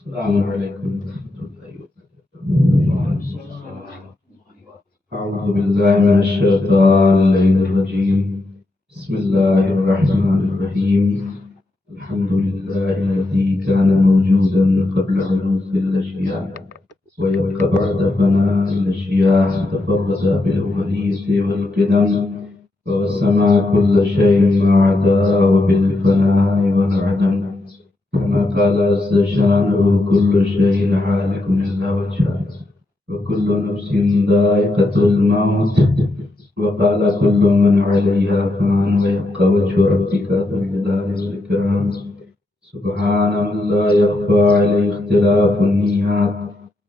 السلام عليكم ورحمة الله وبركاته. أعوذ بالله من الشيطان اللعين الرجيم. بسم الله الرحمن الرحيم. الحمد لله الذي كان موجودا قبل حدوث الأشياء ويبقى بعد فناء الأشياء، تفرد بالأولية والقدم ووسمع كل شيء ما عداه بالفناء والعدم، كما قال عز شانه: كل شيء هالك إلا وجهه وكل نفس ذائقة الموت، وقال: كل من عليها فان ويبقى وجه ربك ذو الجلال والإكرام. سبحان من لا يخفى عليه اختلاف النيات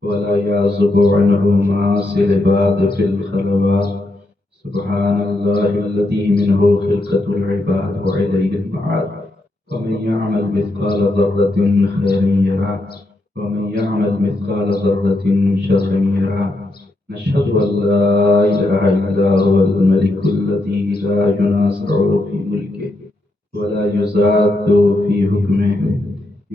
ولا يعزب عنه معاصي العباد في الخلوات. سبحان الله الذي منه خلقة العباد وإليه المعاد. ومن يعمل مثقال ذرة خيرا يره ومن يعمل مثقال ذرة شرا يره. نشهد أن لا إله إلا هو الملك الذي لا ينازع في ملكه ولا يزاد في حكمه،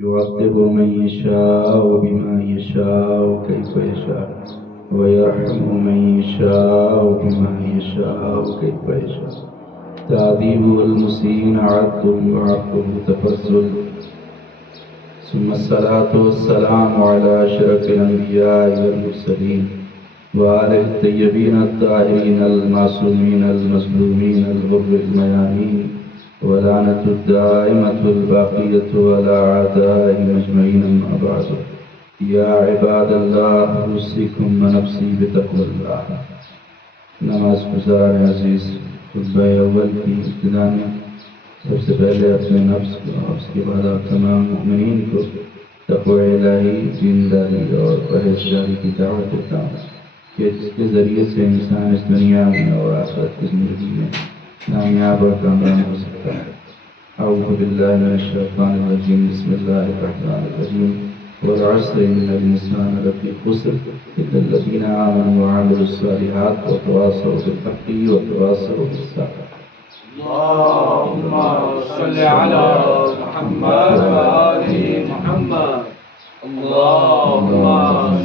يعذب من يشاء بما يشاء كيف يشاء، ويرحم من يشاء بما يشاء كيف يشاء. تعذيب المسيء عد وعفو تفضل. ثم الصلاة والسلام على أشرف الأنبياء والمرسلين وآله الطيبين الطاهرين المعصومين المظلومين الغر الميامين، ولعنة الدائمة الباقية على أعدائهم أجمعين. أما بعد، يا عباد الله، أوصيكم ونفسي بتقوى الله. نماز گزار عزیز، خطبہ اول کی ابتدا میں سب سے پہلے اپنے نفس کو اور اس کے بعد آپ تمام مؤمنین کو تقوی الہی، دینداری اور پرہیزگاری کی دعوت دیتا ہوں کہ جس کے ذریعے سے انسان اس دنیا میں اور آخرت کی زندگی میں کامیاب اور کامیاب ہو سکتا ہے۔ اعوذ باللہ من الشیطان الرجیم، بسم اللہ الرحمن الرحیم۔ والعصر إن الإنسان لفي خسر إلا الذين آمنوا وعملوا الصالحات وتواصوا بالحق وتواصوا بالصبر. اللهم صل على محمد وآل محمد. اللهم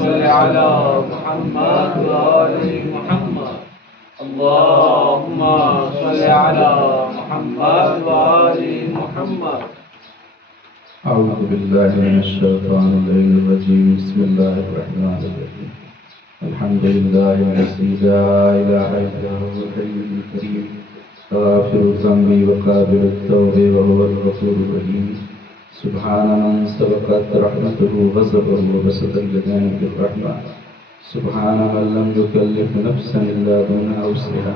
صل على محمد وآل محمد. اللهم صل على محمد وآل محمد. أعوذ بالله من الشيطان الرجيم. بسم الله الرحمن الرحيم. الحمد لله الذي لا إله إلا هو الحي الكريم، غافر الذنب وقابل التوب وهو الغفور الرحيم. سبحان من سبقت رحمته غضبه وبسط اليدين بالرحمة. سبحان من لم يكلف نفسا إلا دون وسعها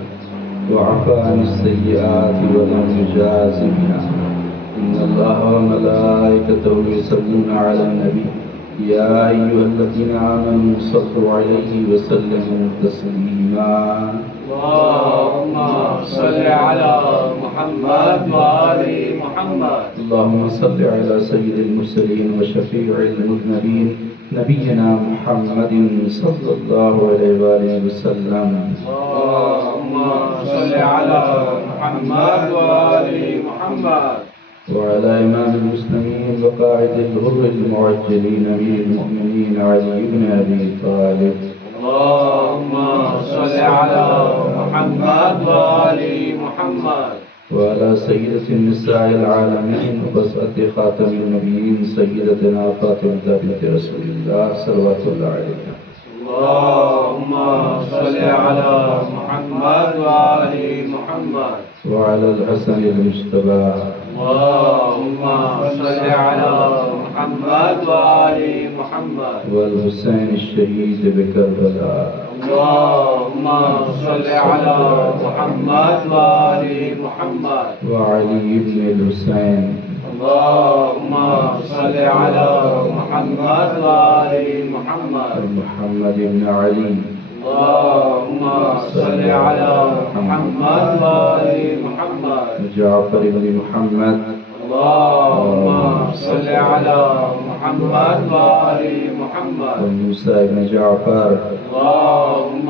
وعفى عن السيئات ولم يجاز بها. إن الله وملائكته يصلون على النبي يا أيها الذين آمنوا صلوا عليه وسلموا تسليما. اللهم صل على محمد وآل محمد. اللهم صل على سيد المرسلين وشفيع المذنبين نبينا محمد صلى الله عليه وآله وسلم. اللهم صل على محمد وآل محمد. وعلى إمام المسلمين وقائد الغر المعجلين أمير المؤمنين علي بن أبي طالب. اللهم صل على محمد وآل محمد. وعلى سيدة النساء العالمين وبسطة خاتم النبيين سيدتنا فاطمة بنت رسول الله صلوات الله عليها. اللهم صل على محمد وآل محمد. وعلى الحسن المجتبى. اللهم صل على محمد وآل محمد. والحسين الشهيد بكربلاء. اللهم صل على محمد وآل محمد. وعلي بن الحسين. اللهم صل على محمد وآل محمد. ومحمد بن علي. اللهم صل على محمد وآل محمد. وجعفر بن محمد. اللهم صل على محمد وآل محمد. وموسى بن جعفر. اللهم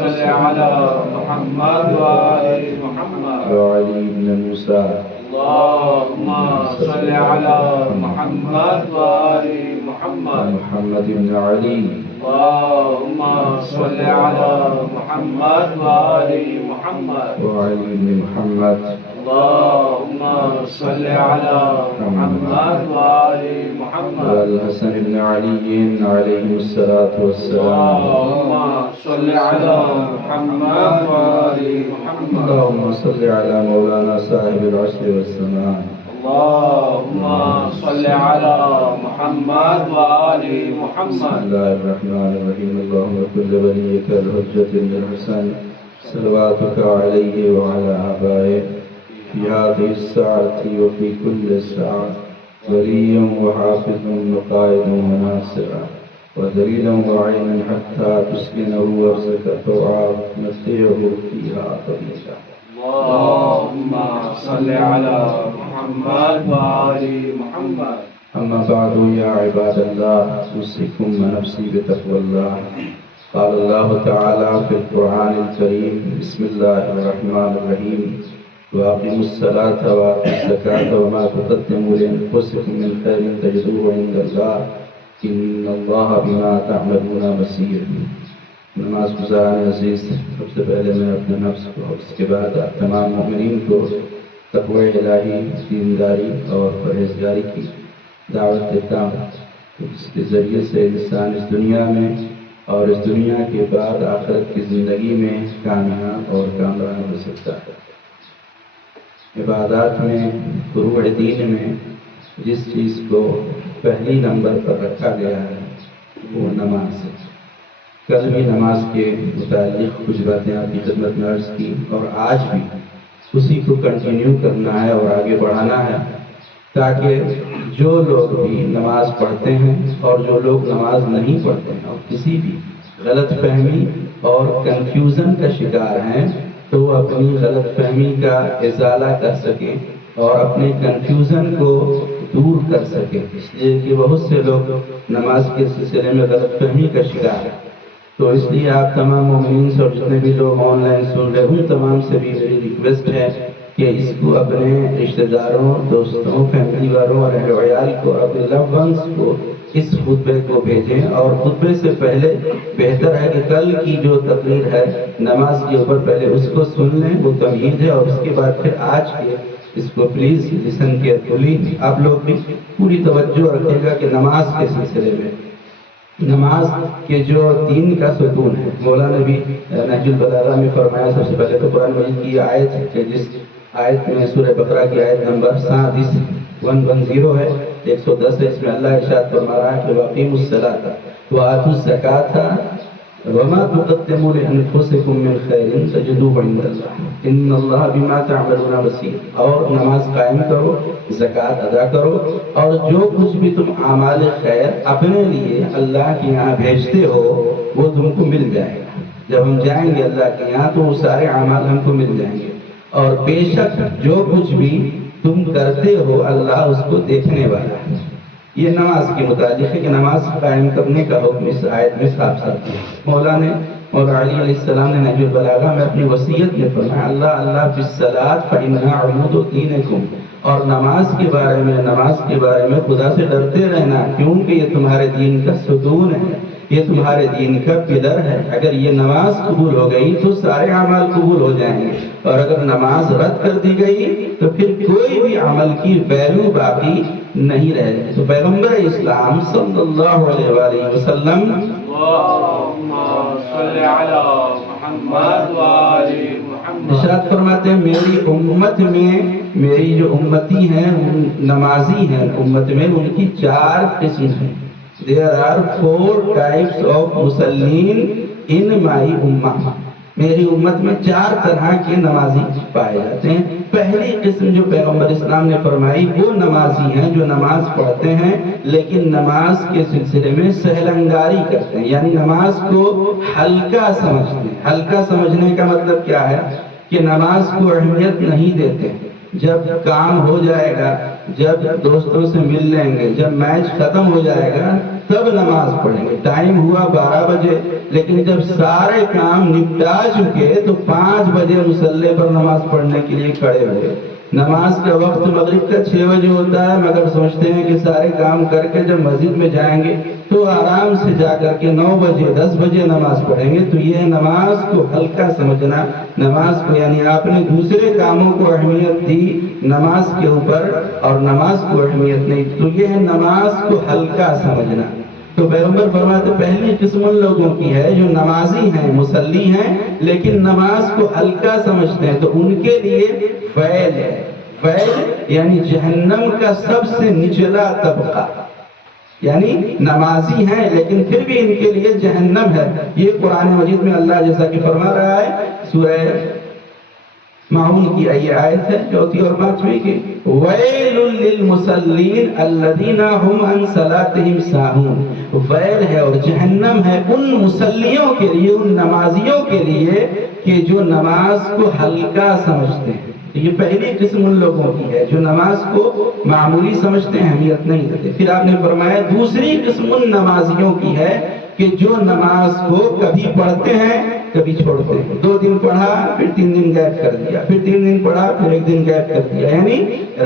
صل على محمد وآل محمد. وعلي بن موسى. اللهم صل على محمد وآل محمد. محمد. محمد بن علي. اللهم صل على محمد وآل محمد. وعلي بن محمد. اللهم صل على محمد وآل محمد. والحسن بن علي عليه الصلاة والسلام. اللهم صل على محمد وآل محمد. اللهم صل على مولانا صاحب العصر والزمان. اللهم صل على محمد وآل محمد. بسم الله الرحمن الرحيم. اللهم كل وليك الحجة الحسن صلواتك عليه وعلى آبائه في هذه الساعة وفي كل ساعة وليا وحافظا وقائدا وناصرا ودليلا وعينا حتى تسكنه ورزقك طوعا تمتعه فيها طويلا. اللهم صل على محمد وآل محمد. أما بعد يا عباد الله أوصيكم ونفسي بتقوى الله. قال الله تعالى في القرآن الكريم بسم الله الرحمن الرحيم وأقيموا الصلاة وآتوا الزكاة وما تقدموا لأنفسكم من خير تجدوه عند الله إن الله بما تعملون بصير. نماز گزاران عزیز، سب سے پہلے میں اپنے نفس کو اور اس کے بعد تمام مومنین کو تقوی الہی، دینداری اور پرہیزگاری کی دعوت دیتا ہوں، جس کے ذریعے سے انسان اس دنیا میں اور اس دنیا کے بعد آخرت کی زندگی میں کامیاب اور کامران ہو سکتا ہے۔ عبادات میں، فروع دین میں جس چیز کو پہلی نمبر پر رکھا گیا ہے وہ نماز ہے۔ کل بھی نماز کے متعلق کچھ باتیں آپ کی خدمت میں عرض کی اور آج بھی اسی کو کنٹینیو کرنا ہے اور آگے بڑھانا ہے، تاکہ جو لوگ بھی نماز پڑھتے ہیں اور جو لوگ نماز نہیں پڑھتے ہیں اور کسی بھی غلط فہمی اور کنفیوژن کا شکار ہیں تو وہ اپنی غلط فہمی کا ازالہ کر سکیں اور اپنے کنفیوژن کو دور کر سکیں، اس لیے کہ بہت سے لوگ نماز کے سلسلے میں غلط فہمی کا شکار ہیں۔ تو اس لیے آپ تمام مومنین سے اور جتنے بھی لوگ آن لائن سن رہے ہیں تمام سے بھی میری ریکویسٹ ہے کہ اس کو اپنے رشتہ داروں، دوستوں، فیملی والوں اور اہل وعیال کو، اپنے لو ونس کو اس خطبے کو بھیجیں، اور خطبے سے پہلے بہتر ہے کہ کل کی جو تقریر ہے نماز کے اوپر پہلے اس کو سن لیں، وہ تمہید ہے، اور اس کے بعد پھر آج کے اس کو پلیز لسن کیئرفلی آپ لوگ بھی پوری توجہ رکھیے گا کہ نماز کے سلسلے میں، نماز کے جو دین کا ستون ہے، مولانا نے بھی نہج البلاغہ میں فرمایا، سب سے پہلے تو قرآن مجید کی آیت ہے، جس آیت میں سورہ بقرہ کی آیت نمبر 110 ہے، 110 ہے، اس میں اللہ ارشاد فرما رہا ہے کہ وَأَقِیمُوا الصَّلَاةَ وَآتُوا الزَّکَاةَ وَمَا تُقَدِّمُوا لِأَنفُسِکُم مِّن خَیْرٍ تَجِدُوهُ عِندَ اللَّهِ إِنَّ اللَّهَ بِمَا تَعْمَلُونَ بَصِیرٌ۔ اور نماز قائم کرو، زکوٰۃ ادا کرو، اور جو کچھ بھی تم اعمال خیر اپنے لیے اللہ کے یہاں بھیجتے ہو وہ تم کو مل جائے گا۔ جب ہم جائیں گے اللہ کے یہاں تو وہ سارے اعمال ہم کو مل جائیں گے، اور بے شک جو کچھ بھی تم کرتے ہو اللہ اس کو دیکھنے والا ہے۔ یہ نماز کے متعلق ہے کہ نماز قائم کرنے کا حکم اس آیت میں صاف صاف ہے۔ مولانا علی علیہ السلام نے نہج البلاغہ میں اپنی وصیت میں فرمایا اللہ اللہ فی الصلاۃ فإنہا عمود دینکم، اور نماز کے بارے میں خدا سے ڈرتے رہنا، کیونکہ یہ تمہارے دین کا ستون ہے، یہ تمہارے دین کا پلر ہے۔ اگر یہ نماز قبول ہو گئی تو سارے اعمال قبول ہو جائیں گے، اور اگر نماز رد کر دی گئی تو پھر کوئی بھی عمل کی ویلیو باقی نہیں رہے گی۔ تو پیغمبر اسلام صلی اللہ علیہ وآلہ وسلم ارشاد فرماتے ہیں میری امت میں، میری جو امتی ہیں نمازی ہیں، امت میں ان کی 4 قسم ہیں۔ There are 4 types of مسلین in my ummah۔ میری امت میں 4 طرح کے نمازی پائے جاتے ہیں۔ پہلی قسم جو پیغمبر اسلام نے فرمائی وہ نمازی ہیں جو نماز پڑھتے ہیں لیکن نماز کے سلسلے میں سہلنگاری کرتے ہیں، یعنی نماز کو ہلکا سمجھتے ہیں۔ ہلکا سمجھنے کا مطلب کیا ہے کہ نماز کو اہمیت نہیں دیتے، جب کام ہو جائے گا، جب دوستوں سے مل لیں گے، جب میچ ختم ہو جائے گا تب نماز پڑھیں گے۔ ٹائم ہوا 12 بجے، لیکن جب سارے کام نپٹا چکے تو 5 بجے مصلی پر نماز پڑھنے کے لیے کھڑے ہوئے۔ نماز کا وقت مغرب کا 6 بجے ہوتا ہے، مگر سوچتے ہیں کہ سارے کام کر کے جب مسجد میں جائیں گے تو آرام سے جا کر کے 9 بجے 10 بجے نماز پڑھیں گے۔ تو یہ نماز کو ہلکا سمجھنا، نماز کو یعنی آپ نے دوسرے کاموں کو اہمیت دی نماز کے اوپر اور نماز کو اہمیت نہیں، تو یہ ہے نماز کو ہلکا سمجھنا۔ تو پیغمبر فرماتے پہلی قسم ان لوگوں کی ہے جو نمازی ہیں، مصلی ہیں، لیکن نماز کو ہلکا سمجھتے ہیں، تو ان کے لیے فیل ہے۔ فیل یعنی جہنم کا سب سے نچلا طبقہ، یعنی نمازی ہیں لیکن پھر بھی ان کے لیے جہنم ہے۔ یہ قرآن مجید میں اللہ جیسا کہ فرما رہا ہے، سورہ معون کی آیت ہے 4 اور 5 کی، وَيْلٌ لِّلْمُصَلِّينَ الَّذِينَ هُمْ عَنْ صَلَاتِهِمْ سَاهُونَ۔ ویل ہے اور جہنم ہے ان مصلیوں کے لیے، ان نمازیوں کے لیے کہ جو نماز کو ہلکا سمجھتے ہیں۔ یہ پہلی قسم ان لوگوں کی ہے جو نماز کو معمولی سمجھتے ہیں، اہمیت نہیں دیتے۔ پھر آپ نے فرمایا دوسری قسم ان نمازیوں کی ہے کہ جو نماز کو کبھی پڑھتے ہیں کبھی چھوڑتے ہیں۔ 2 دن پڑھا پھر 3 دن غائب کر دیا، پھر 3 دن پڑھا پھر 1 دن غائب کر دیا، یعنی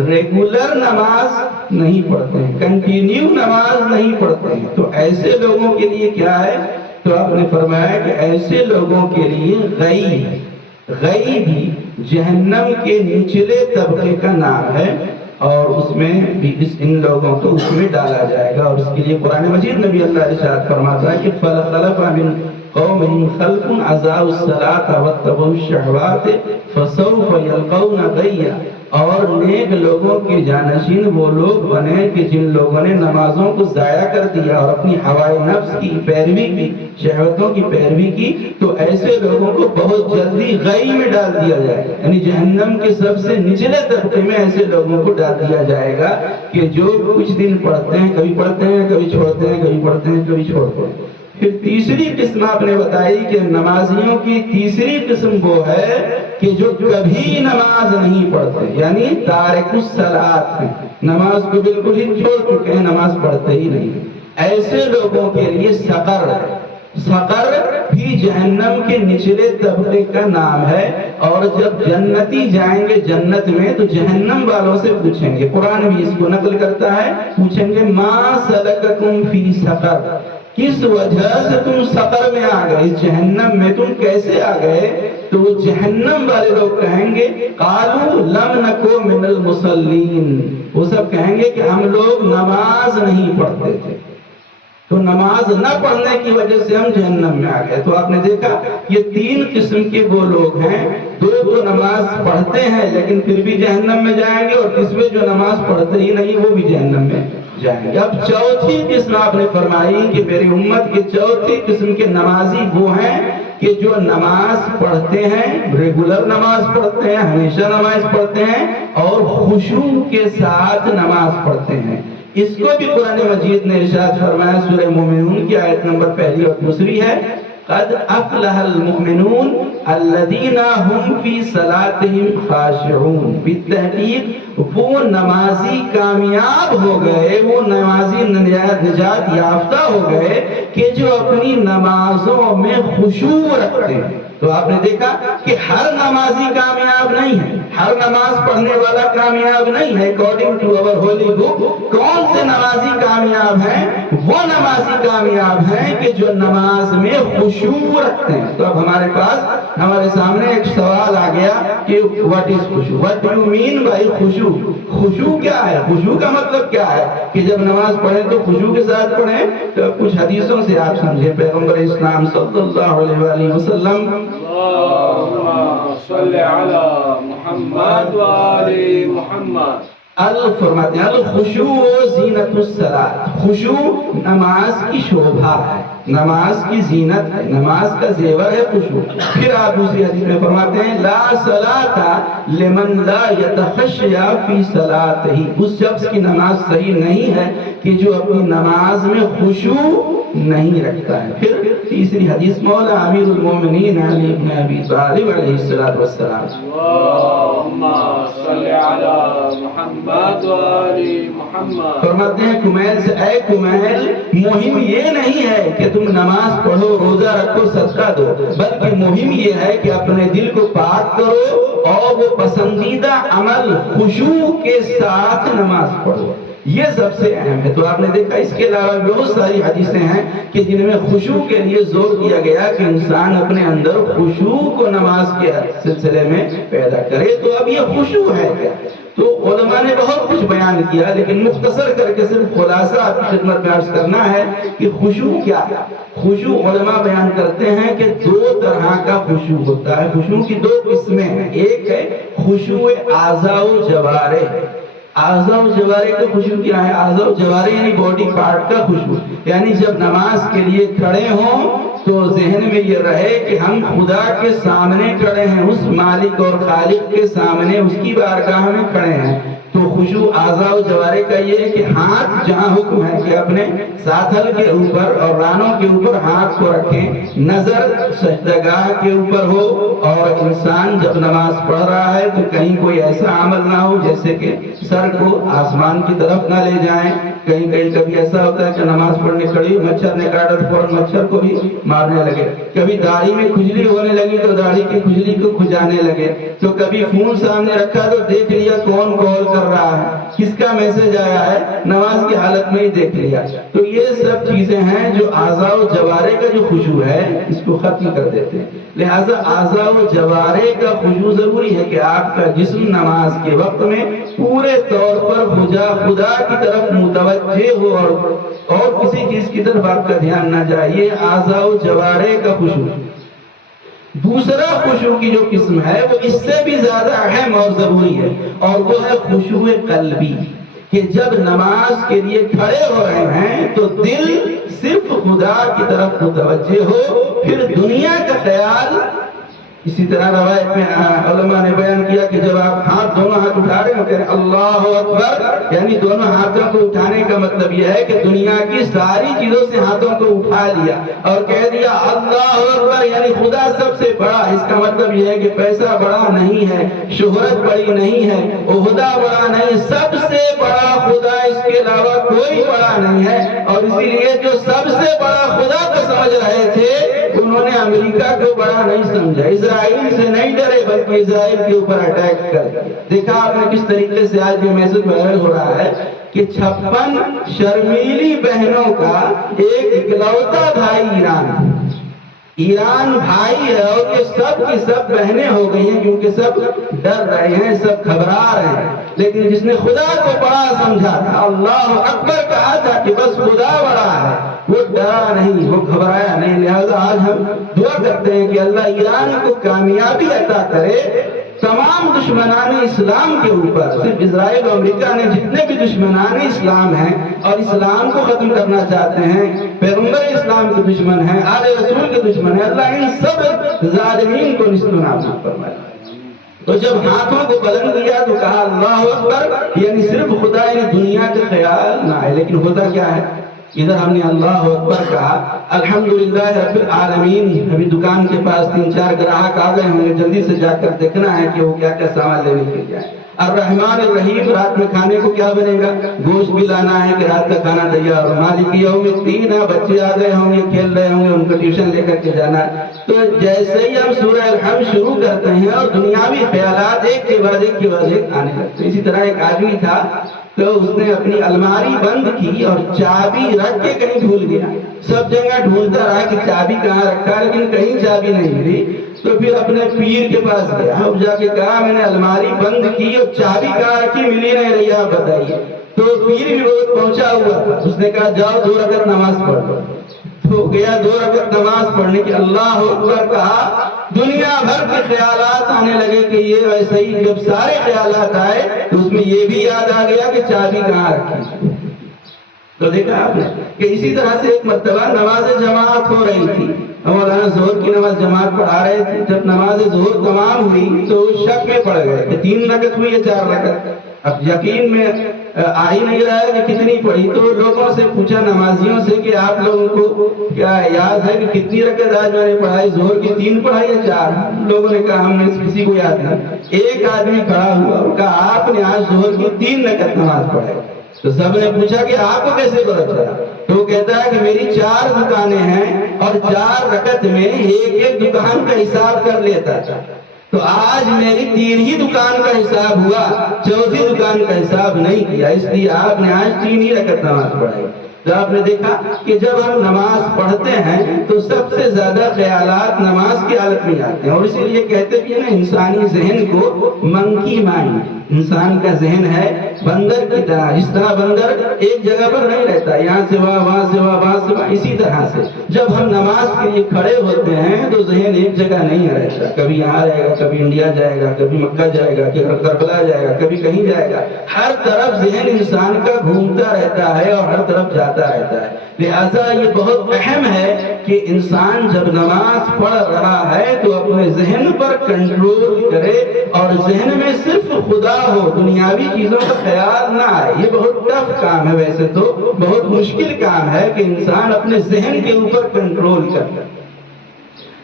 ریگولر نماز نہیں پڑھتے ہیں، کنٹینیو نماز نہیں پڑھتے ہیں۔ تو ایسے لوگوں کے لیے کیا ہے؟ تو آپ نے فرمایا کہ ایسے لوگوں کے لیے غی ہے۔ غی بھی جہنم کے نچلے طبقے کا نام ہے، اور اس میں بھی ان لوگوں کو اس میں ڈالا جائے گا۔ اور اس کے لیے قرآن مجید میں بھی اللہ ارشاد فرماتا ہے کہ فَخَلَفَ مِن قَوْمِهِمْ خَلْفٌ أَضَاعُوا الصَّلَاةَ وَاتَّبَعُوا الشَّهَوَاتِ فَسَوْفَ يَلْقَوْنَ غَيًّا۔ اور نیک لوگوں کے جانشین وہ لوگ بنے کہ جن لوگوں نے نمازوں کو ضائع کر دیا اور اپنی ہوائے نفس کی پیروی کی، شہوتوں کی پیروی کی، تو ایسے لوگوں کو بہت جلدی غی میں ڈال دیا جائے گا، یعنی جہنم کے سب سے نچلے طبقے میں ایسے لوگوں کو ڈال دیا جائے گا کہ جو کچھ دن پڑھتے ہیں کبھی پڑھتے ہیں کبھی چھوڑتے ہیں، کبھی پڑھتے ہیں کبھی چھوڑتے ہیں۔ پھر تیسری قسم آپ نے بتائی کہ نمازیوں کی تیسری قسم وہ ہے کہ جو کبھی نماز نہیں پڑھتے، یعنی تارک الصلاۃ ہیں، نماز کو بالکل ہی چھوڑ چکے ہیں، نماز پڑھتے ہی نہیں۔ ایسے لوگوں کے لیے سقر ہے۔ سقر بھی جہنم کے نچلے طبقے کا نام ہے، اور جب جنتی جائیں گے جنت میں تو جہنم والوں سے پوچھیں گے، قرآن بھی اس کو نقل کرتا ہے، پوچھیں گے ما سلککم فی سقر، کس وجہ سے تم سقر میں آ گئے، اس جہنم میں تم کیسے آ گئے؟ تو وہ جہنم والے لوگ کہیں گے قالوا لم نکو من المصلین، وہ سب کہیں گے کہ ہم لوگ نماز نہیں پڑھتے تھے، تو نماز نہ پڑھنے کی وجہ سے ہم جہنم میں آ گئے۔ تو آپ نے دیکھا یہ 3 قسم کے وہ لوگ ہیں، 2 نماز پڑھتے ہیں لیکن پھر بھی جہنم میں جائیں گے، اور تیسرے جو نماز پڑھتے ہی نہیں وہ بھی جہنم میں جائیں گے۔ اب چوتھی قسم آپ نے فرمائی کہ میری امت کے چوتھی قسم کے نمازی وہ ہیں کہ جو نماز پڑھتے ہیں، ریگولر نماز پڑھتے ہیں، ہمیشہ نماز پڑھتے ہیں، اور خشوع کے ساتھ نماز پڑھتے ہیں۔ اس کو بھی قرآن مجید نے ارشاد فرمایا، سورہ مومنون کی آیت نمبر 1 اور 2 ہے، قد افلح المؤمنون الذین هم فی صلاتهم خاشعون، بالتحقیق وہ نمازی کامیاب ہو گئے، وہ نمازی نجات یافتہ ہو گئے کہ جو اپنی نمازوں میں خشوع رکھتے ہیں۔ تو آپ نے دیکھا کہ ہر نمازی کامیاب نہیں ہے، ہر نماز پڑھنے والا کامیاب نہیں ہے۔ اکارڈنگ ٹو اور ہولی بک کون سے نمازی کامیاب ہیں؟ وہ نمازی کامیاب ہیں کہ جو نماز میں خشوع رکھتے ہیں۔ تو اب ہمارے سامنے ایک سوال آ گیا کہ what is خشوع؟ What do you mean by خشوع؟ خشوع کیا ہے؟ خشوع کا مطلب کیا ہے کہ جب نماز پڑھیں تو خشوع کے ساتھ پڑھیں؟ تو کچھ حدیثوں سے آپ سمجھیں۔ پیغمبر اسلام صلی اللہ علیہ وآلہ وسلم اللہم صلی علی محمد وآل محمد فرماتے ہیں الخشوع زینت الصلاۃ، خشوع نماز کی شوبھا ہے، نماز کی زینت ہے، نماز کا زیور ہے خشوع۔ پھر آپ دوسری حدیث میں فرماتے ہیں لا صلاۃ لمن لا یتخشی فی صلاتہ، اس شخص کی نماز صحیح نہیں ہے کہ جو اپنی نماز میں خشوع نہیں رکھتا ہے۔ پھر تیسری حدیث مولا امیر المومنین علی بن ابی طالب علیہ السلام اللہم صلی علی محمد وآل محمد فرماتے ہیں کمیل سے اے اے کمیل مہم یہ نہیں ہے کہ تم نماز پڑھو روزہ رکھو صدقہ دو، بلکہ مہم یہ ہے کہ اپنے دل کو پاک کرو اور وہ پسندیدہ عمل خشوع کے ساتھ نماز پڑھو، یہ سب سے اہم ہے۔ تو آپ نے دیکھا اس کے علاوہ بہت ساری حدیثیں ہیں کہ جن میں خشوع کے لیے زور دیا گیا کہ انسان اپنے اندر خشوع کو نماز کے سلسلے میں پیدا کرے۔ تو اب یہ خشوع ہے کیا؟ تو علماء نے بہت کچھ بیان کیا، لیکن مختصر کر کے صرف خلاصہ آپ کی خدمت میں عرض کرنا ہے کہ خشوع کیا ہے۔ خشوع علماء بیان کرتے ہیں کہ دو طرح کا خشوع ہوتا ہے۔ خشوع کی دو قسمیں ہیں، ایک ہے خشوع اعضاء و جوارح۔ اعضاء و جوارح کا خشوع کیا ہے؟ اعضاء و جوارح یعنی باڈی پارٹ کا خشوع، یعنی جب نماز کے لیے کھڑے ہوں تو ذہن میں یہ رہے کہ ہم خدا کے سامنے کھڑے ہیں، اس مالک اور خالق کے سامنے اس کی بارگاہ میں کھڑے ہیں۔ تو خشوع اعضاء و جوارح کا یہ ہے کہ ہاتھ جہاں حکم ہے کہ اپنے ساتھل کے اوپر اور رانوں کے اوپر ہاتھ کو رکھیں، نظر سجدگاہ کے اوپر ہو، اور انسان جب نماز پڑھ رہا ہے تو کہیں کوئی ایسا عمل نہ ہو جیسے کہ سر کو آسمان کی طرف نہ لے جائیں۔ کہیں کبھی ایسا ہوتا ہے کہ نماز پڑھنے کھڑی مچھر نے کاٹا تو فوراً مچھر کو بھی مارنے لگے، کبھی داڑھی میں کھجلی ہونے لگی تو داڑھی کی کھجلی کو کھجانے لگے، تو کبھی فون سامنے رکھا تو دیکھ لیا کون کال کر رہا ہے، کس کا میسج آیا ہے، نماز کی حالت میں ہی دیکھ لیا۔ تو یہ سب چیزیں ہیں جو اعضاء و جوارح کا جو خشوع ہے اس کو ختم کر دیتے ہیں۔ لہٰذا اعضاء و جوارح کا خشوع ضروری ہے کہ آپ کا جسم نماز کے وقت میں پورے طور پر خدا کی طرف متوجہ ہو اور کسی چیز کی طرف آپ کا دھیان نہ جائے، یہ اعضاء و جوارح کا خشوع۔ دوسرا خشوع کی جو قسم ہے وہ اس سے بھی زیادہ اہم اور ضروری ہے، اور وہ ہے خشوع قلبی، کہ جب نماز کے لیے کھڑے ہو رہے ہیں تو دل صرف خدا کی طرف متوجہ ہو، پھر دنیا کا خیال۔ اسی طرح روایت میں علماء نے بیان کیا کہ جب آپ دونوں ہاتھ اٹھا رہے ہو کہ اللہ اکبر، یعنی دونوں ہاتھوں کو اٹھانے کا مطلب یہ ہے کہ دنیا کی ساری چیزوں سے ہاتھوں کو اٹھا لیا اور کہہ دیا اللہ اکبر، یعنی خدا سب سے بڑا۔ اس کا مطلب یہ ہے کہ پیسہ بڑا نہیں ہے، شہرت بڑی نہیں ہے، عہدہ بڑا نہیں، سب سے بڑا خدا، اس کے علاوہ کوئی بڑا نہیں ہے۔ اور اسی لیے جو سب سے بڑا خدا کو سمجھ رہے تھے انہوں نے امریکہ کو بڑا نہیں سمجھا، اسرائیل سے نہیں ڈرے بلکہ اسرائیل کے اوپر اٹیک کر دیا۔ دیکھا آپ نے کس طریقے سے آج یہ میسج وائرل ہو رہا ہے کہ 56 شرمیلی بہنوں کا ایک اکلوتا بھائی ایران بھائی ہے، اور یہ سب کی سب بہنیں ہو گئی ہیں کیونکہ سب ڈر رہے ہیں، سب گھبرا رہے ہیں۔ لیکن جس نے خدا کو بڑا سمجھا تھا، اللہ اکبر کہا تھا کہ بس خدا بڑا ہے، وہ ڈرا نہیں، وہ گھبرایا نہیں۔ لہذا آج ہم دعا کرتے ہیں کہ اللہ ایران کو کامیابی عطا کرے۔ تمام دشمنان اسلام کے اوپر، صرف اسرائیل اور امریکہ نے جتنے بھی دشمنان اسلام ہیں اور اسلام کو ختم کرنا چاہتے ہیں، پیغمبر اسلام کے دشمن ہیں، آل رسول کے دشمن ہیں، اللہ ان سب ظالمین کو نیست و نابود فرمائے۔ تو جب ہاتھوں کو بلند کیا تو کہا اللہ اکبر، یعنی صرف خدا، یعنی دنیا کا خیال نہ آئے۔ لیکن ہوتا کیا ہے، ادھر ہم نے اللہ اکبر کہا، الحمدللہ رب العالمین، ابھی دکان کے پاس 3-4 گراہک آ گئے ہوں گے، جلدی سے جا کر دیکھنا ہے کہ وہ کیا کیا سامان لینے کے لیے آئے۔ الرحمن الرحیم، رات میں کھانے کو کیا بنے گا، گوشت بھی لانا ہے کہ رات کا کھانا تیار ہو۔ مالک یوم الدین، بچے آ گئے ہوں گے، کھیل رہے ہوں گے، ان کو ٹیوشن لے کر کے جانا ہے۔ تو جیسے ہی ہم سورہ الحمد شروع کرتے ہیں اور دنیاوی خیالات ایک کے بعد ایک آنے لگتے ہیں۔ اسی طرح ایک آدمی تھا تو اس نے اپنی الماری بند کی اور چابی رکھ کے کہیں بھول گیا۔ سب جگہ ڈھونڈتا رہا کہ چابی کہاں رکھا، لیکن کہیں چابی نہیں ملی۔ تو پھر اپنے پیر کے پاس گیا اور جا کے کہا میں نے الماری بند کی اور چابی کہاں رکھی، ملی نہیں رہی، آپ بتائیے۔ تو پیر بھی بہت پہنچا ہوا تھا، اس نے کہا جاؤ 2 رکعت نماز پڑھ لو۔ تو گیا 2 رکعت نماز پڑھنے کی، اللہ اکبر کہا، دنیا بھر کے خیالات آنے لگے کہ یہ ویسے ہی جب سارے خیالات آئے تو اس میں یہ بھی یاد آ گیا کہ چابی کہاں رکھی۔ تو دیکھا آپ نے کہ اسی طرح سے ایک مرتبہ نماز جماعت ہو رہی تھی، مولانا ظہر کی نماز جماعت پڑھا رہے تھے۔ جب نماز ظہر تمام ہوئی تو شک میں پڑ گئے کہ 3 رکعت ہوئی یا 4 رکعت۔ اب یقین میں آ ہی نہیں رہا ہے کہ کتنی پڑھی، تو لوگوں سے پوچھا، نمازیوں سے، کہ آپ لوگوں کو کیا یاد ہے کہ کتنی رکعت آج میں نے پڑھائی، ظہر کی 3 پڑھائی یا 4؟ لوگوں نے کہا ہم نے کسی کو یاد نہیں۔ ایک آدمی کھڑا ہوا اور کہا آپ نے آج ظہر کی 3 رکعت نماز پڑھائی۔ تو سب نے پوچھا کہ آپ کو کیسے پتا چلا؟ تو وہ کہتا ہے کہ میری 4 دکانیں ہیں اور 4 رکعت میں ایک دکان کا حساب کر لیتا تھا، تو آج میری 3 ہی دکان کا حساب ہوا، 4تھی دکان کا حساب نہیں کیا، اس لیے آپ نے آج 3 ہی رکعت نماز پڑھائی۔ تو آپ نے دیکھا کہ جب ہم نماز پڑھتے ہیں تو سب سے زیادہ خیالات نماز کی حالت میں آتے ہیں، اور اسی لیے کہتے بھی ہیں نا انسانی ذہن کو منکی مائنڈ، انسان کا ذہن ہے بندر کی طرح، جس طرح بندر ایک جگہ پر نہیں رہتا، یہاں سے وہاں سے وہاں سے وہاں، اسی طرح سے جب ہم نماز کے لیے کھڑے ہوتے ہیں تو ذہن ایک جگہ نہیں رہتا، کبھی یہاں رہے گا، کبھی انڈیا جائے گا، کبھی مکہ جائے گا، کبھی کربلا جائے گا، کبھی کہیں جائے گا، ہر طرف ذہن انسان کا گھومتا رہتا ہے اور ہر طرف جاتا رہتا ہے۔ لہٰذا یہ بہت اہم ہے کہ انسان جب نماز پڑھ رہا ہے تو اپنے ذہن پر کنٹرول کرے اور ذہن میں صرف خدا ہو، دنیاوی چیزوں کا خیال نہ آئے۔ یہ بہت ٹف کام ہے، ویسے تو بہت مشکل کام ہے کہ انسان اپنے ذہن کے اوپر کنٹرول کرے۔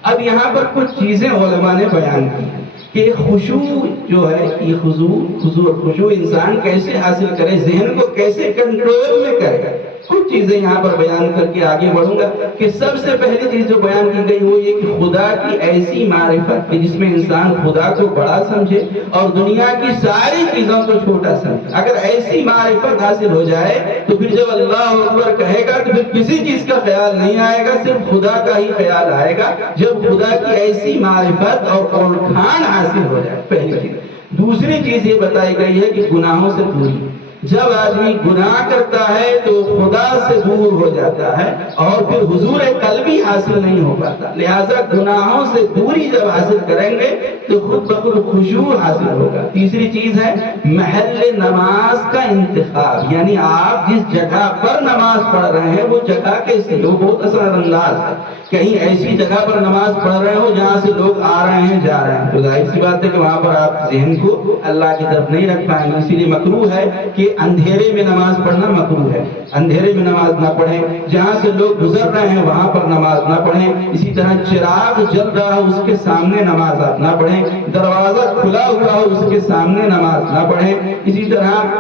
اب یہاں پر کچھ چیزیں علماء نے بیان کی ہیں کہ خشوع جو ہے، یہ خشوع انسان کیسے حاصل کرے، ذہن کو کیسے کنٹرول میں کرے۔ کچھ چیزیں یہاں پر بیان کر کے آگے بڑھوں گا کہ سب سے پہلی چیز جو بیان کی گئی وہ یہ کہ خدا کی ایسی معرفت کہ جس میں انسان خدا کو بڑا سمجھے اور دنیا کی ساری چیزوں کو چھوٹا سمجھے۔ اگر ایسی معرفت حاصل ہو جائے تو پھر جب اللہ اکبر کہے گا تو پھر کسی چیز کا خیال نہیں آئے گا، صرف خدا کا ہی خیال آئے گا، جب خدا کی ایسی معرفت اور اوڑھان حاصل ہو جائے، پہلی چیز۔ دوسری چیز یہ بتائی گئی ہے کہ گناہوں سے دوری، جب آدمی گناہ کرتا ہے تو خدا سے دور ہو جاتا ہے اور پھر حضور قلبی حاصل نہیں ہو پاتا۔ لہٰذا گناہوں سے دوری جب حاصل کریں گے تو خود بخود خشوع حاصل ہوگا۔ تیسری چیز ہے محل نماز کا انتخاب، یعنی آپ جس جگہ پر نماز پڑھ رہے ہیں وہ جگہ کیسی ہو، بہت اثر انداز ہے۔ کہیں ایسی جگہ پر نماز پڑھ رہے ہو جہاں سے لوگ آ رہے ہیں جا رہے ہیں، تو ظاہر سی بات ہے کہ وہاں پر آپ ذہن کو اللہ کی طرف نہیں رکھ پائیں گے۔ اسی لیے مکروہ ہے کہ اندھیرے میں نماز پڑھنا مکروہ ہے، اندھیرے میں نماز نہ پڑھیں، جہاں سے لوگ گزر رہے ہیں وہاں پر نماز نہ پڑھیں۔ اسی طرح چراغ جل رہا ہو اس کے سامنے نماز آپ نہ پڑھیں، دروازہ کھلا ہوا ہو اس کے سامنے نماز نہ پڑھیں۔ اسی طرح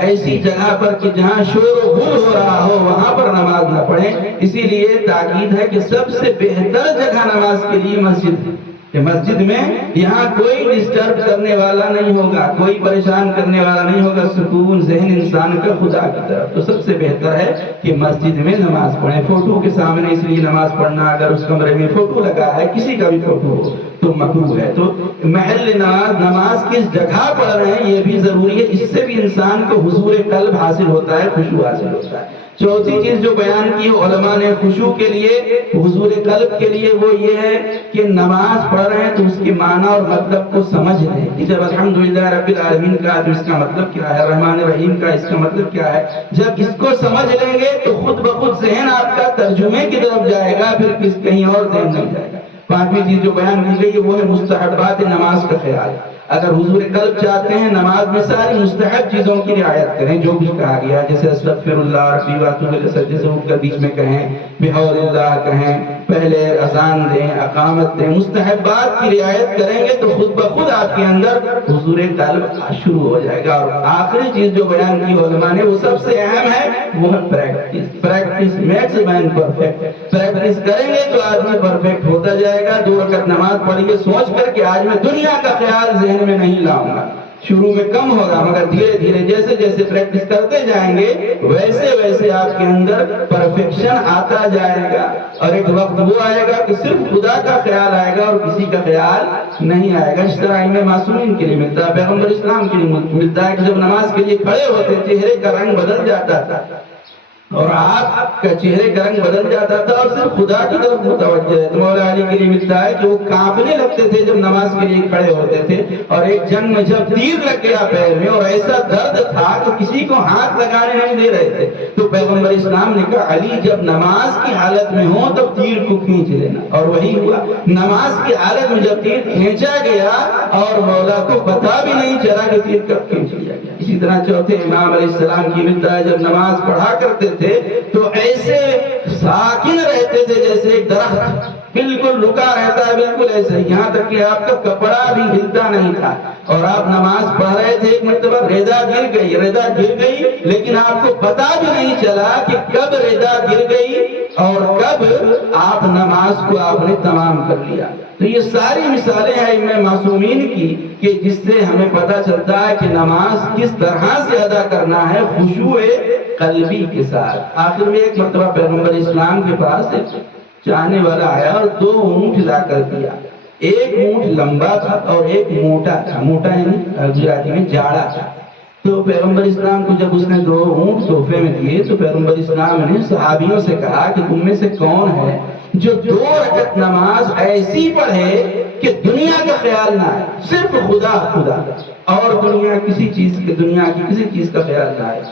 ایسی جگہ پر کہ جہاں شور و غل ہو رہا ہو وہاں پر نماز نہ پڑھیں۔ اسی لیے تاکید ہے کہ سب سے بہتر جگہ نماز کے لیے مسجد ہے، کہ مسجد میں یہاں کوئی ڈسٹرب کرنے والا نہیں ہوگا، کوئی پریشان کرنے والا نہیں ہوگا، سکون ذہن انسان کا خدا کی طرف۔ تو سب سے بہتر ہے کہ مسجد میں نماز پڑھیں، فوٹو کے سامنے اس لیے نماز پڑھنا، اگر اس کمرے میں فوٹو لگا ہے کسی کا بھی فوٹو ہو تو مکروہ ہے۔ تو محل نماز کس جگہ پڑھ رہے ہیں یہ بھی ضروری ہے، اس سے بھی انسان کو حضور قلب حاصل ہوتا ہے، خشوع حاصل ہوتا ہے۔ چوتھی چیز جو بیان کی علماء نے خشوع کے لیے، حضور قلب کے لیے، وہ یہ ہے کہ نماز پڑھ رہے ہیں تو اس کے معنی اور مطلب کو سمجھ لیں کہ جب الحمدللہ رب العالمین کا تو اس کا مطلب کیا ہے، الرحمن الرحیم کا اس کا مطلب کیا ہے۔ جب اس کو سمجھ لیں گے تو خود بخود ذہن آپ کا ترجمے کی طرف جائے گا، پھر کہیں اور ذہن نہیں جائے گا۔ پانچویں چیز جو بیان کی گئی ہے وہ ہے مستحبات نماز کا خیال۔ اگر حضور قلب چاہتے ہیں نماز میں ساری مستحب چیزوں کی رعایت کریں جو بھی کہا گیا، جیسے استغفر اللہ ربی واتوب الیہ سجدے سے اٹھ کر بیچ میں کہیں، بحول اللہ کہیں، پہلے اذان دیں، اقامت دیں، مستحبات کی رعایت کریں گے تو خود بخود آپ کے اندر حضور قلب شروع ہو جائے گا۔ اور آخری چیز جو بیان کی علماء نے وہ سب سے اہم ہے، وہ ہے practice makes man perfect. Practice کریں گے تو آدمی پرفیکٹ ہوتا جائے گا۔ 2 رکعت نماز پڑھیے سوچ کر کہ آج میں دنیا کا خیال ذہن میں نہیں لاؤں گا، شروع میں کم ہوگا مگر دھیرے دھیرے جیسے جیسے پریکٹس کرتے جائیں گے ویسے ویسے آپ کے اندر پرفیکشن آتا جائے گا، اور ایک وقت وہ آئے گا کہ صرف خدا کا خیال آئے گا اور کسی کا خیال نہیں آئے گا۔ اس طرح ائمہ معصومین کے لیے ملتا ہے، پیغمبر اسلام کے لیے ملتا ہے کہ جب نماز کے لیے کھڑے ہوتے چہرے کا رنگ بدل جاتا تھا اور آپ کا چہرے کا رنگ بدل جاتا تھا اور صرف خدا کی طرف متوجہ ہے۔ تو مولا علی کے لیے ملتا ہے کہ وہ کانپنے لگتے تھے جب نماز کے لیے کھڑے ہوتے تھے، اور ایک جنگ میں جب تیر لگ گیا پیر میں اور ایسا درد تھا کہ کسی کو ہاتھ لگانے نہیں دے رہے تھے، تو پیغمبر اسلام نے کہا علی جب نماز کی حالت میں ہو تب تیر کو کھینچ لینا، اور وہی ہوا۔ نماز کی حالت میں جب تیر کھینچا گیا اور مولا کو پتا بھی نہیں چلا کہ تیر کب کھینچ لیا گیا۔ اسی طرح چوتھے امام علیہ السلام کی ملتا ہے جب نماز پڑھا کرتے تھے تو ایسے ساکن رہتے تھے جیسے ایک درخت بالکل رکا رہتا ہے، بالکل ایسے ہی، یہاں تک کہ آپ کا کپڑا بھی ہلتا نہیں تھا، اور آپ نماز پڑھ رہے تھے، ایک مرتبہ رضا گر گئی لیکن آپ کو پتا بھی نہیں چلا کہ کب رضا گر گئی اور کب آپ نماز کو آپ نے تمام کر لیا۔ تو یہ ساری مثالیں ہیں ائمہ معصومین کی کہ جس سے ہمیں پتا چلتا ہے کہ نماز کس طرح سے ادا کرنا ہے، خشوع قلبی کے ساتھ۔ آخر میں ایک مرتبہ پیغمبر اسلام کے پاس ایک چاہنے والا آیا اور 2 اونٹ لا کر دیا، ایک اونٹ لمبا تھا اور ایک موٹا تھا، موٹا یعنی گجراتی میں جاڑا تھا۔ تو پیغمبر اسلام کو جب اس نے 2 اونٹ تحفے میں دیے تو پیغمبر اسلام نے صحابیوں سے کہا کہ تم میں سے کون ہے جو 2 رکعت نماز ایسی پڑھے کہ دنیا کا خیال نہ آئے، صرف خدا اور دنیا کی کسی چیز کا خیال نہ آئے۔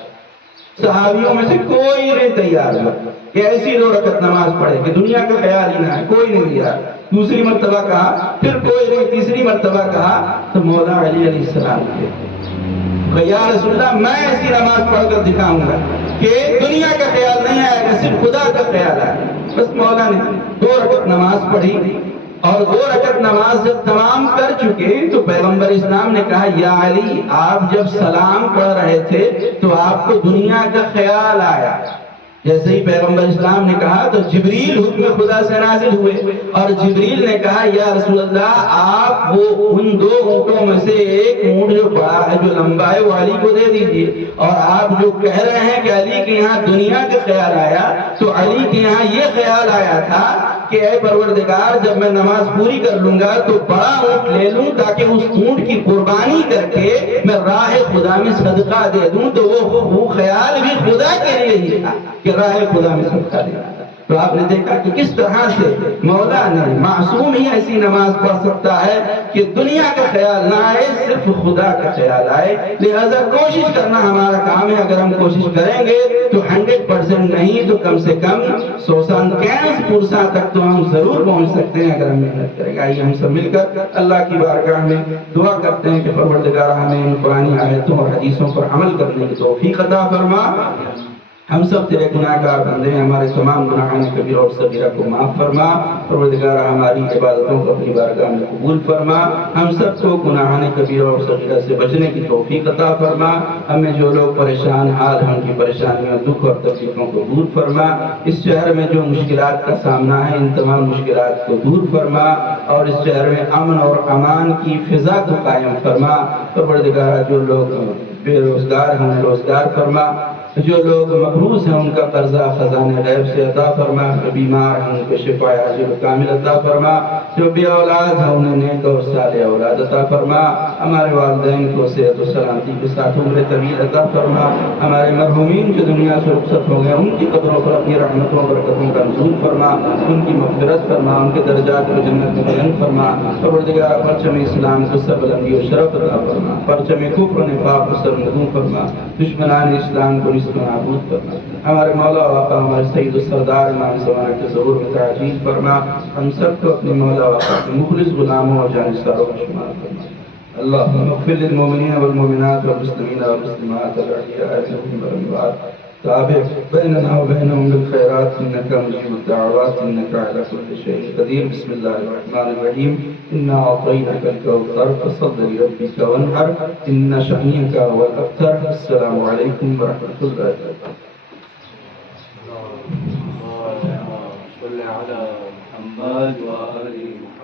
صحابیوں میں سے کوئی نہیں تیار ہوا کہ ایسی 2 رکعت نماز پڑھے کہ دنیا کا خیال ہی نہ آئے، کوئی نہیں تیار۔ دوسری مرتبہ کہا، پھر کوئی نہیں، تیسری مرتبہ کہا تو مولا علی علیہ السلام کے کہ یا رسول اللہ میں ایسی نماز پڑھ کر دکھاؤں گا کہ دنیا کا خیال نہیں آئے گا، صرف خدا کا خیال آئے۔ بس مولا نے 2 رکعت نماز پڑھی، اور 2 رکعت نماز جب تمام کر چکے تو پیغمبر اسلام نے کہا یا علی آپ جب سلام پڑھ رہے تھے تو آپ کو دنیا کا خیال آیا؟ جیسے ہی پیغمبر اسلام نے کہا تو جبریل حکم خدا سے نازل ہوئے اور جبریل نے کہا یا رسول اللہ آپ وہ ان 2 اونٹوں میں سے ایک اونٹ جو بڑا ہے جو لمبا ہے وہ علی کو دے دیجئے، اور آپ جو کہہ رہے ہیں کہ علی کے یہاں دنیا کا خیال آیا تو علی کے یہاں یہ خیال آیا تھا کہ اے پروردگار جب میں نماز پوری کر لوں گا تو بڑا اونٹ لے لوں تاکہ اس اونٹ کی قربانی کر کے میں راہ خدا میں صدقہ دے دوں۔ تو وہ خیال بھی خدا کے لیے ہی تھا کہ راہ خدا میں صدقہ دینا تھا۔ تو آپ نے دیکھا کہ کس طرح سے مولا نے، معصوم ہی ایسی نماز پڑھ سکتا ہے کہ دنیا کا خیال نہ آئے، صرف خدا کا خیال آئے۔ لہذا کوشش کرنا ہمارا کام ہے، اگر ہم کوشش کریں گے تو 100% نہیں تو کم سے کم 195% تک تو ہم ضرور پہنچ سکتے ہیں اگر ہم محنت کریں گے۔ آئیے ہم سب مل کر اللہ کی بارگاہ میں دعا کرتے ہیں کہ پروردگار ہمیں ان قرآنی آیتوں اور حدیثوں پر عمل کرنے کی توفیق عطا فرما۔ ہم سب تیرے گناہ گار بندے ہیں، ہمارے تمام گناہان کبیرہ اور صغیرہ کو معاف فرما۔ پروردگار ہماری عبادتوں کو اپنی بارگاہ میں قبول فرما۔ ہم سب کو گناہان کبیرہ اور صغیرہ سے بچنے کی توفیق عطا فرما۔ ہمیں جو لوگ پریشان حال ہیں ان کی پریشانیوں، دکھ اور تکلیفوں کو دور فرما۔ اس شہر میں جو مشکلات کا سامنا ہے ان تمام مشکلات کو دور فرما، اور اس شہر میں امن اور امان کی فضا کو قائم فرما۔ پروردگار جو لوگ بے روزگار ہیں انہیں روزگار فرما، جو لوگ مقروض ہیں ان کا قرضہ خزانہ غیب سے عطا فرما، جو بیمار ہیں ان کو شفا عاجل کامل عطا فرما، جو بے اولاد ہیں انہیں نیک اور صالح اولاد عطا فرما، ہمارے والدین کو صحت و سلامتی کے ساتھ عمر طویل عطا فرما، ہمارے مرحومین جو دنیا سے رخصت ہو گئے ان کی قبروں پر اپنی رحمتوں اور برکتوں کا نزول فرما، ان کی مغفرت فرما، ان کے درجات کو جنت میں بلند فرما۔ پروردگار پرچم اسلام کو سر بلندی و شرف عطا فرما، پرچم کفر و نفاق کو سرنگوں فرما، دشمنان اسلام کو نصف نابود فرما۔ ہمارے مولا و آقا ہمارے سید السردار امام زمانہ کے ظہور میں تعجیل فرما، ہم سب کو اپنے مولا و آقا کے مخلص غلاموں اور جانثاروں میں شمار فرما۔ اللہم اغفر للمؤمنین والمؤمنات والمسلمین والمسلمات الاحیاء منهم والاموات، تابع بیننا وبینہم بالخیرات انک مجیب الدعوات انک علی کل شیء قدیر۔ بسم اللہ الرحمن الرحیم، انا اعطیناک الکوثر فصل لربک وانحر ان شانئک هو الابتر۔ السلام علیکم ورحمۃ اللہ وبرکاتہ۔ صلی علی محمد و آل محمد۔